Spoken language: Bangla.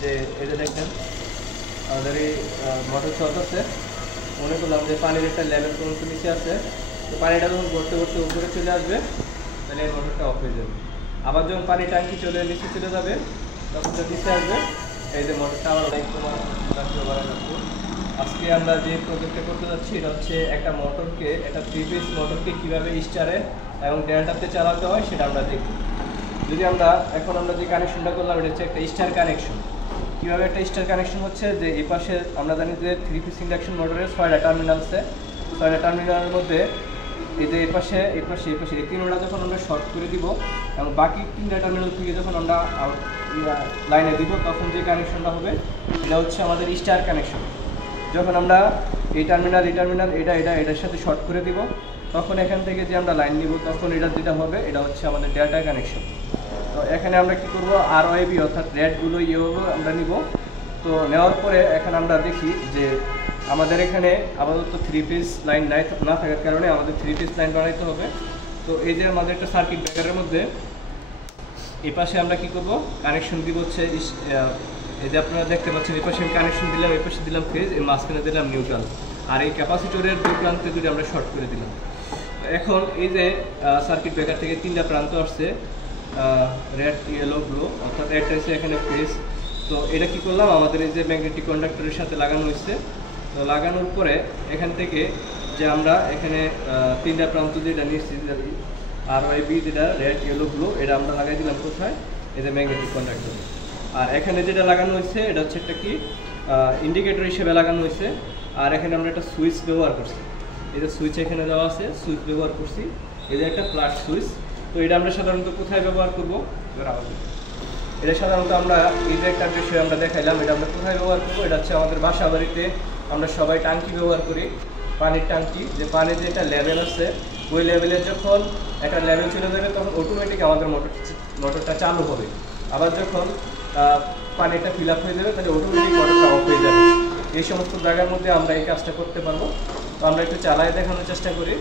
যে এটা দেখেন আমাদের এই মোটর চলতেছে, মনে করলাম যে পানির একটা লেভেল কোনো নিচে আছে, তো পানিটা যখন ঘুরতে ঘুরতে উপরে চলে আসবে তাহলে এই মোটরটা অফ হয়ে যাবে। আবার যখন পানি ট্যাঙ্কি চলে নিচে চলে যাবে তখন তো নিচে আসবে, এই যে মোটরটা আবার আজকে আমরা যে প্রজেক্টটা করতে যাচ্ছি এটা হচ্ছে একটা মোটরকে, একটা 3 পিস মোটরকে কীভাবে স্টারে এবং ডেল্টাতে চালাতে হয় সেটা আমরা দেখব। যদি আমরা এখন যে কানেকশনটা করলাম এটা হচ্ছে একটা স্টার কানেকশন। কীভাবে একটা স্টার কানেকশন হচ্ছে যে এই পাশে আমরা জানি যে 3 পিস ইন্ডাকশন মোটরের 6টা টার্মিনাল আছে, 6টা টার্মিনালের মধ্যে এই যে এই পাশে এই তিনটা যখন আমরা শর্ট করে দিব এবং বাকি 3টা টার্মিনাল থেকে যখন আমরা লাইনে দিব তখন যে কানেকশনটা হবে এটা হচ্ছে আমাদের স্টার কানেকশন। যখন আমরা এই টার্মিনাল এটার সাথে শর্ট করে দিব তখন এখান থেকে যে আমরা লাইন নিব তখন এটা যেটা হবে এটা হচ্ছে আমাদের ডেল্টা কানেকশন। তো এখানে আমরা কি করব, RYB অর্থাৎ রেডগুলো ইয়েগুলো আমরা নিব। তো নেওয়ার পরে এখন আমরা দেখি যে আমাদের এখানে আপাতত 3 পিস লাইন না থাকার কারণে আমাদের 3 পিস লাইন বানাইতে হবে। তো এই যে আমাদের একটা সার্কিট ব্রেকারের মধ্যে এই পাশে আমরা কি করব, কানেকশন দিব হচ্ছে এই যে আপনারা দেখতে পাচ্ছেন এই পাশে আমি কানেকশন দিলাম, এই পাশে দিলাম ফেজ, এই মাঝখানে দিলাম নিউট্রাল, আর এই ক্যাপাসিটরের দুই প্রান্তে যদি আমরা শর্ট করে দিলাম। এখন এই যে সার্কিট ব্রেকার থেকে 3টা প্রান্ত আসছে, রেড ইয়েলো ব্লু, অর্থাৎ একটা হচ্ছে এখানে ফেজ। তো এটা কি করলাম, আমাদের এই যে ম্যাগনেটিক কন্ডাক্টরের সাথে লাগানো হয়েছে। তো লাগানোর পরে এখান থেকে যে আমরা এখানে 3টা প্রান্ত যেটা নিয়েছি RYB যেটা রেড ইয়েলো ব্লু, এটা আমরা লাগাই দিলাম কোথায়, এই যে ম্যাগনেটিক কন্ডাক্টরে। আর এখানে যেটা লাগানো হয়েছে এটা হচ্ছে একটা কি ইন্ডিকেটর হিসেবে লাগানো হয়েছে। আর এখানে আমরা একটা সুইচ ব্যবহার করছি, এই যে সুইচ এখানে দেওয়া আছে, সুইচ ব্যবহার করছি, এই যে একটা প্লাগ সুইচ। তো এটা আমরা সাধারণত কোথায় ব্যবহার করবো, এটা সাধারণত আমরা এই যে একটা বিষয় আমরা দেখাইলাম, এটা আমরা কোথায় ব্যবহার করবো, এটা হচ্ছে আমাদের বাসা বাড়িতে আমরা সবাই ট্যাঙ্কি ব্যবহার করি, পানির ট্যাঙ্কি। যে পানির যে একটা লেভেল আছে ওই লেভেলে যখন একটা লেভেল চলে যাবে তখন অটোমেটিক আমাদের মোটরটা চালু হবে। আবার যখন পানিটা ফিল আপ হয়ে যাবে তাহলে অটোমেটিক মোটরটা অফ হয়ে যাবে। এই সমস্ত জায়গার মধ্যে আমরা এই কাজটা করতে পারবো। তো আমরা একটু চালায় দেখানোর চেষ্টা করি।